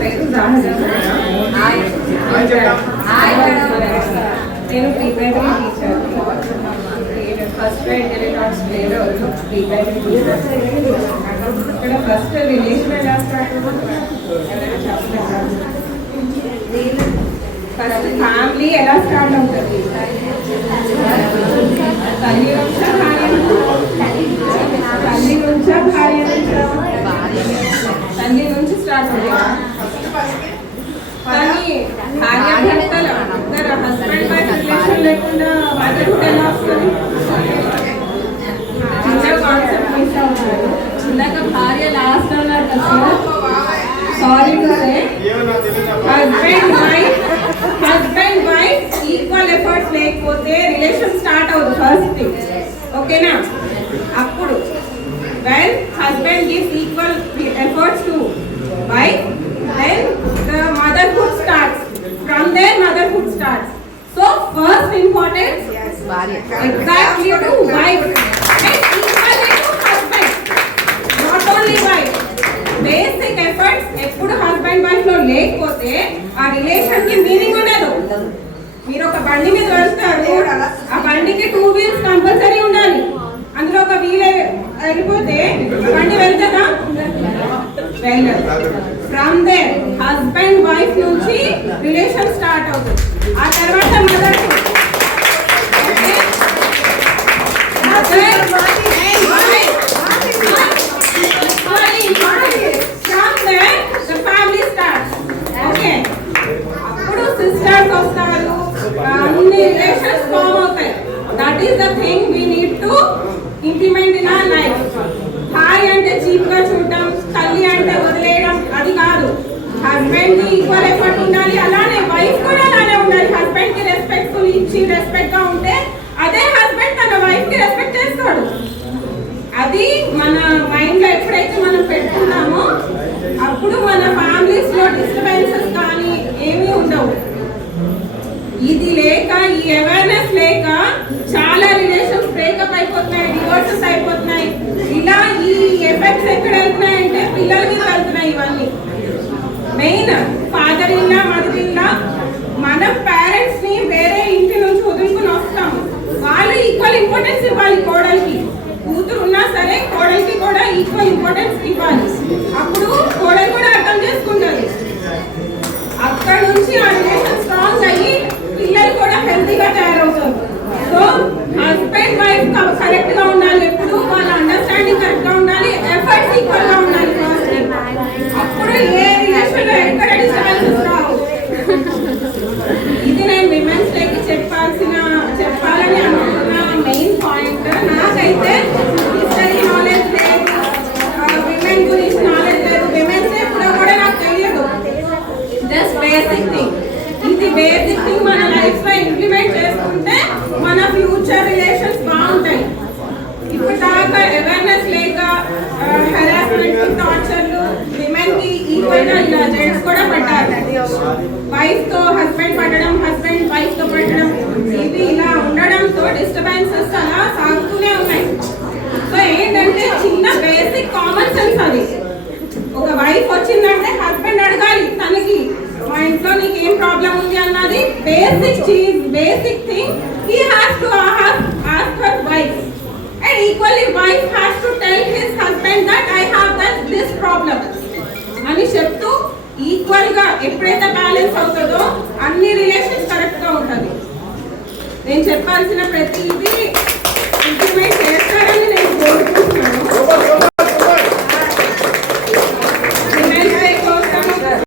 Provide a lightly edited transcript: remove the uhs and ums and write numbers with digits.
పేరు నేను pre primary teacher. First primary pre primary teacher. ఇక్కడ ఫస్ట్ రిలేషన్ ఎలా స్టార్ట్ ఫస్ట్ ఫ్యామిలీ ఎలా స్టార్ట్ అవుతుంది? తల్లి నుంచా భార్య నుంచా? తల్లి నుంచి స్టార్ట్ అవుతుంది. కానీ భార్య భర్తల హస్బెండ్ వైఫ్ రిలేషన్ లేకుండా మదర్హుడ్ ఎలా వస్తుంది? చిన్న కాన్సెప్ట్ మిస్ అవుతారు. ఇందాక భార్య లాస్ట్ అన్నారు కదా, sorry to say husband wife equal efforts లేకపోతే రిలేషన్ స్టార్ట్ అవుతుంది ఫస్ట్ థింగ్. ఓకేనా? అప్పుడు when husband gives equal efforts to wife, then the motherhood starts. From there motherhood starts. So first importance exactly to wife and equally to husband, not only wife. Basic efforts ఎప్పుడు husband wife లో లేకపోతే ఆ relation కి meaning ఉండదు. మీరు ఒక బండి మీద వెళ్తారు, ఆ బండికి 2 wheels కంపల్సరీ ఉండాలి. అందులో ఒక వీల్ వెళ్ళిపోతే బండి వెళ్తుందా? వెళ్ళదు. ఫ్రమ్ దేర్ హస్బెండ్ వైఫ్ నుంచి రిలేషన్ స్టార్ట్ అవుతుంది. ఆ తర్వాత మదర్ ఫ్యామిలీ స్టార్ట్. ఓకే, అప్పుడు సిస్టర్స్ వస్తారు, అన్ని రిలేషన్స్ ఫామ్ అవుతాయి. That is the thing we need to implement in our life. భార్య అంటే చీప్ గా చూడడం, తల్లి అంటే వదిలేయడం అది కాదు. హస్బెండ్ కి ఈక్వల్ ఎఫర్ట్ ఉండాలి, అలానే వైఫ్ కూడా అలానే ఉండాలి. హస్బెండ్ కి రెస్పెక్ట్ఫుల్ ఇచ్చి రెస్పెక్ట్ గా ఉంటే అదే హస్బెండ్ తన వైఫ్ కి రెస్పెక్ట్ చేస్తాడు. అది మన మైండ్ లో ఎప్పుడైతే మనం పెట్టుకున్నామో అప్పుడు మన ఫ్యామిలీస్ లో డిస్టర్బెన్సెస్ కానీ ఏమీ ఉండవు. ఇది లేక, ఈ అవేర్నెస్ లేక చాలా రిలేషన్స్ బ్రేకప్ అయిపోతున్నాయి, డివోర్సెస్ అయిపోతున్నాయి. ఇలా ఈ ఎఫెక్ట్స్ ఎక్కడ వెళ్తున్నాయి అంటే పిల్లల మీద వెళ్తున్నాయి. ఇవన్నీ మెయిన్ ఫాదర్ ఇల్లా మదర్ ఇల్లా. మనం పేరెంట్స్ ని వేరే ఇంటి నుంచి వదులుకుని వస్తాము, వాళ్ళు ఈక్వల్ ఇంపార్టెన్స్ ఇవ్వాలి. కోడలికి కూతురు ఉన్నా సరే కోడలికి కూడా ఈక్వల్ ఇంపార్టెన్స్ ఇవ్వాలి. అప్పుడు కోడలు కూడా అర్థం చేసుకుంటుంది. అక్కడ నుంచి ఆ రిలేషన్ స్ట్రాంగ్ అయ్యి పిల్లలు కూడా హెల్తీగా తయారవుతారు. సో హస్బెండ్ వైఫ్ కరెక్ట్ గా ఉండాలి, ఎప్పుడు వాళ్ళ అండర్స్టాండింగ్ కరెక్ట్ గా ఉండాలి, ఎఫర్ట్స్ ఈక్వల్ గా ఉండాలి. అప్పుడు ఏ రిలేషన్ లో ఎక్కడ డిస్టర్బెన్సెస్ రావు. ఇది నేను విమెన్స్ డేకి చెప్పాలని అనుకున్న మెయిన్ పాయింట్. నాకైతే హిస్టరీ నాలెడ్జ్ లేదు, విమెన్ గురించి నాలెడ్జ్ లేదు, విమెన్స్ డే కూడా నాకు తెలియదు. Just basic thing. ఇది బేసిక్ థింగ్ మన లైఫ్ లో ఇంప్లిమెంట్ చేసుకుంటే మన ఫ్యూచర్ రిలేషన్స్ బాగుంటాయి. ఇప్పుడు దాకా అవేర్నెస్ లేక హెరాస్మెంట్, టార్చర్లు విమెన్ కి ఈక్వల్ గా ఇలా జెంట్స్ కూడా పడ్డారు. వైఫ్ తో హస్బెండ్ పడడం, హస్బెండ్ వైఫ్ తో పడడం, ఇవి ఇలా ఉండడంతో డిస్టర్బెన్సెస్ అలా సాగుతూనే ఉన్నాయి. సో ఏంటంటే చిన్న బేసిక్ కామన్ సెన్స్ అది. ఒక వైఫ్ వచ్చిందంటే హస్బెండ్ అడగాలి తనకి, మా ఇంట్లో నీకు ఏం ప్రాబ్లం ఉంది అన్నది basic cheese, basic thing he has to ask her wife. And equally wife has to tell his husband that I have this problem అని చెప్తూ ఈక్వల్ గా ఎప్పుడైతే బ్యాలెన్స్ అవుతుందో అన్ని రిలేషన్స్ కరెక్ట్ గా ఉంటుంది. నేను చెప్పాల్సిన ప్రతి